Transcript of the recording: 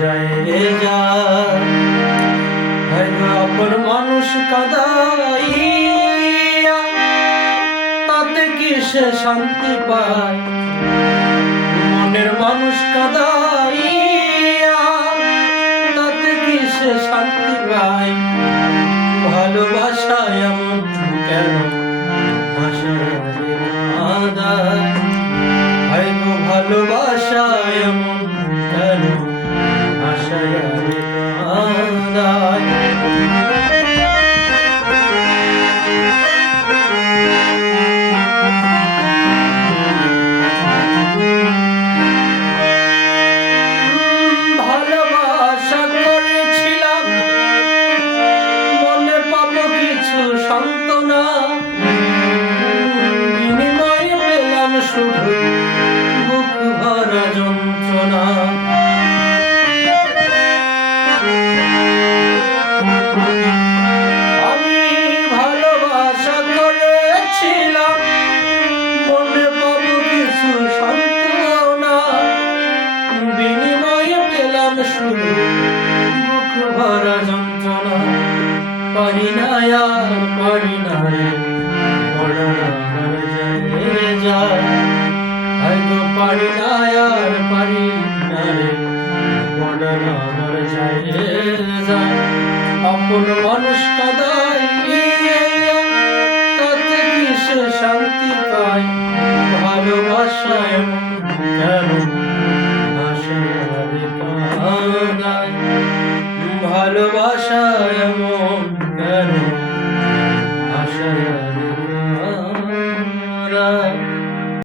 যায় রে যায়। আপন মানুষ কাঁদাইয়া তাতে কি সে শান্তি পায়? মনের মানুষ কাঁদাইয়া তাতে কি সে শান্তি পায়? ভালোবাসা এমন কেন ভাষায় কাঁদায়? গো ভালোবাসা এমন কেন ভাষায় কাঁদায়? ভালোবাসা করেছিলাম মনে পাবো কিছু সান্ত্বনা, বিনিময়ে পেলাম শুধু বুক ভরা যন্ত্রণা। আমি ভালোবাসা করেছিলাম মনে পাবো কিছু সান্ত্বনা, বিনিময়ে পেলাম শুধু বুক ভরা যন্ত্রণা। পারি না আর পারি না রে মর যায়, গো পারি না আর পারি না রে মর যায়। আপন মানুষ কাঁদাইয়া তাতে কি সে শান্তি পায়? ভালোবাসা এমন কেন ভাষায় কাঁদায়? ভালোবাসা এমন